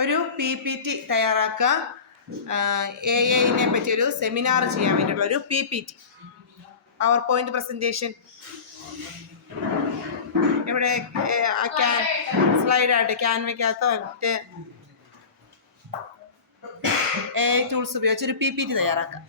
ഒരു PPT തയ്യാറാക്കുക. AI പറ്റി ഒരു സെമിനാർ ചെയ്യാൻ വേണ്ടിയിട്ടുള്ള ഒരു PPT, പവർ പോയിന്റ് പ്രസന്റേഷൻ. ഇവിടെ സ്ലൈഡായിട്ട് ക്യാൻവയ്ക്കകത്തോ മറ്റേ AI ടൂൾസ് ഉപയോഗിച്ച് ഒരു PPT തയ്യാറാക്കാം.